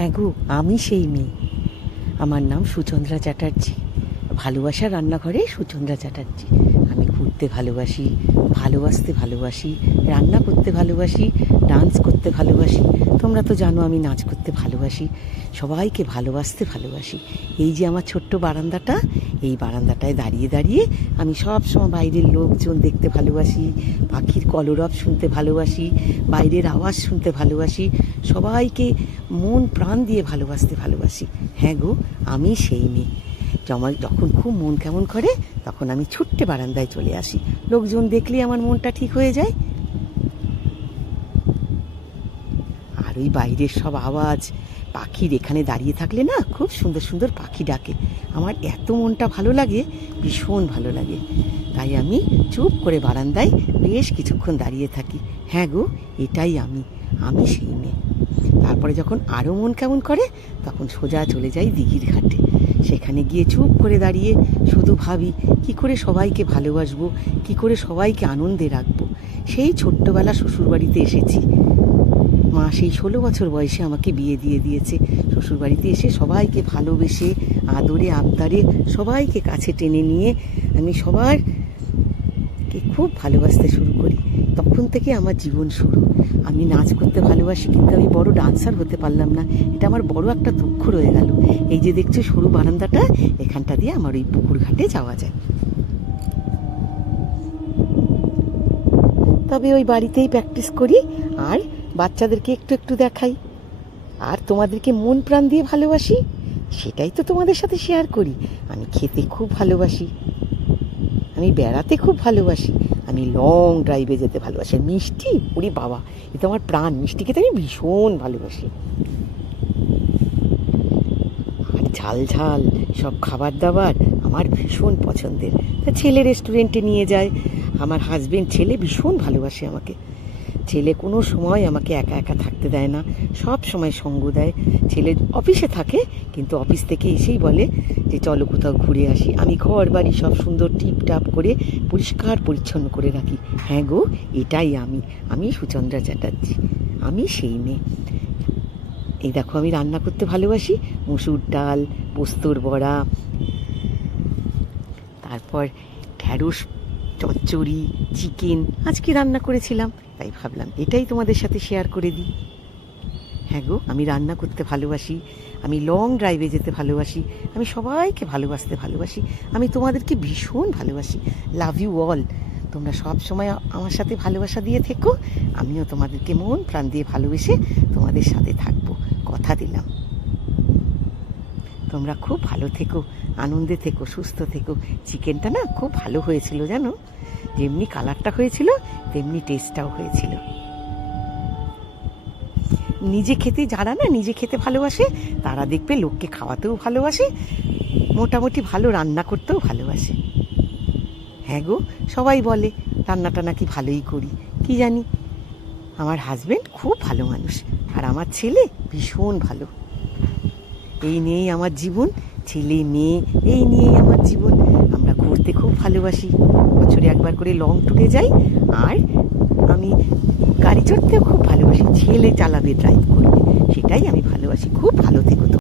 হ্যাঁ গো, আমি সেই মেয়ে। আমার নাম সুচন্দ্রা চ্যাটার্জি। ভালোবাসা রান্নাঘরে সুচন্দ্রা চ্যাটার্জি। আমি ঘুরতে ভালোবাসি, ভালোবাসতে ভালোবাসি, রান্না করতে ভালোবাসি, ডান্স করতে ভালোবাসি। তোমরা তো জানো আমি নাচ করতে ভালোবাসি, সবাইকে ভালোবাসতে ভালোবাসি। এই যে আমার ছোট্ট বারান্দাটা, এই বারান্দাটায় দাঁড়িয়ে দাঁড়িয়ে আমি সব সময় বাইরের লোকজন দেখতে ভালোবাসি, পাখির কলরব শুনতে ভালোবাসি, বাইরের আওয়াজ শুনতে ভালোবাসি, সবাইকে মন প্রাণ দিয়ে ভালোবাসতে ভালোবাসি। হ্যাঁ গো, আমি সেই মেয়ে। যখন খুব মন কেমন করে তখন আমি ছুট্টে বারান্দায় চলে আসি। লোকজন দেখলেই আমার মনটা ঠিক হয়ে যায়। আর ওই বাইরের সব আওয়াজ, পাখির এখানে দাঁড়িয়ে থাকলে না খুব সুন্দর সুন্দর পাখি ডাকে। আমার এত মনটা ভালো লাগে, ভীষণ ভালো লাগে। তাই আমি চুপ করে বারান্দায় বেশ কিছুক্ষণ দাঁড়িয়ে থাকি। হ্যাঁ গো, এটাই আমি সেই মেয়ে। তারপরে যখন আরও মন কেমন করে তখন সোজা চলে যাই দিঘির ঘাটে। সেখানে গিয়ে চুপ করে দাঁড়িয়ে শুধু ভাবি কি করে সবাইকে ভালোবাসবো, কি করে সবাইকে আনন্দে রাখবো। সেই ছোট্টবেলা শ্বশুরবাড়িতে এসেছি। মা সেই 16 বছর বয়সে আমাকে বিয়ে দিয়ে দিয়েছে। শ্বশুরবাড়িতে এসে সবাইকে ভালোবেসে, আদরে আবদারে সবাইকে কাছে টেনে নিয়ে আমি সবারকে খুব ভালোবাসতে শুরু করি। তখন থেকে আমার জীবন শুরু। আমি নাচ করতে ভালোবাসি, কিন্তু আমি বড় ডান্সার হতে পারলাম না। এটা আমার বড় একটা দুঃখ রয়ে গেল। এই যে দেখছো সরু বারান্দাটা, এখানটা দিয়ে আমার ওই পুকুর ঘাটে যাওয়া যায়। তবে ওই বাড়িতেই প্র্যাকটিস করি আর বাচ্চাদেরকে একটু একটু দেখাই। আর তোমাদেরকে মন প্রাণ দিয়ে ভালোবাসি, সেটাই তো তোমাদের সাথে শেয়ার করি। আমি খেতে খুব ভালোবাসি, আমি বেড়াতে খুব ভালোবাসি, আমি লং ড্রাইভে যেতে ভালোবাসি। মিষ্টি, ওরে বাবা, এ তো আমার প্রাণ। মিষ্টি খেতে আমি ভীষণ ভালোবাসি। আর ঝাল ঝাল সব খাবার দাবার আমার ভীষণ পছন্দের। তা ছেলে রেস্টুরেন্টে নিয়ে যায়। আমার হাজবেন্ড, ছেলে ভীষণ ভালোবাসে আমাকে। ছেলে কোনো সময় আমাকে একা একা থাকতে দেয় না, সব সময় সঙ্গ দেয়। ছেলে অফিসে থাকে, কিন্তু অফিস থেকে এসেই বলে যে চলো কোথাও ঘুরে আসি। আমি ঘর বাড়ি সব সুন্দর টিপটাপ করে পরিষ্কার পরিচ্ছন্ন করে রাখি। হ্যাঁ গো, এটাই আমি সুচন্দ্রা চ্যাটার্জি। আমি সেই মেয়ে। এই দেখো, আমি রান্না করতে ভালোবাসি। মুসুর ডাল, পোস্তর বড়া, তারপর ঢ্যাঁড়স চচ্চড়ি, চিকেন আজকে রান্না করেছিলাম। তাই ভাবলাম এটাই তোমাদের সাথে শেয়ার করে দিই। হ্যাঁ গো, আমি রান্না করতে ভালোবাসি, আমি লং ড্রাইভে যেতে ভালোবাসি, আমি সবাইকে ভালোবাসতে ভালোবাসি। আমি তোমাদেরকে ভীষণ ভালোবাসি। Love you all. তোমরা সব সময় আমার সাথে ভালোবাসা দিয়ে থেকো। আমিও তোমাদেরকে মন প্রাণ দিয়ে ভালোবেসে তোমাদের সাথে থাকবো, কথা দিলাম। তোমরা খুব ভালো থেকো, আনন্দে থেকো, সুস্থ থেকো। চিকেনটা না খুব ভালো হয়েছিল জানো। যেমনি কালারটা হয়েছিল তেমনি টেস্টটাও হয়েছিল। নিজে খেতে ভালোবাসে তারা দেখবে লোককে খাওয়াতেও ভালোবাসে, মোটামুটি ভালো রান্না করতেও ভালোবাসে। হ্যাঁ গো, সবাই বলে রান্নাটা নাকি ভালোই করি। কি জানি, আমার হাজবেন্ড খুব ভালো মানুষ, আর আমার ছেলে ভীষণ ভালো। এই নিয়েই আমার জীবন, ছেলে মেয়ে এই নিয়েই আমার জীবন। আমরা ঘুরতে খুব ভালোবাসি, বছরে একবার করে লং ট্যুরে যাই। আর আমি গাড়ি চড়তেও খুব ভালোবাসি। ছেলে চালাবে, ড্রাইভ করবে, সেটাই আমি ভালোবাসি। খুব ভালো থেকো।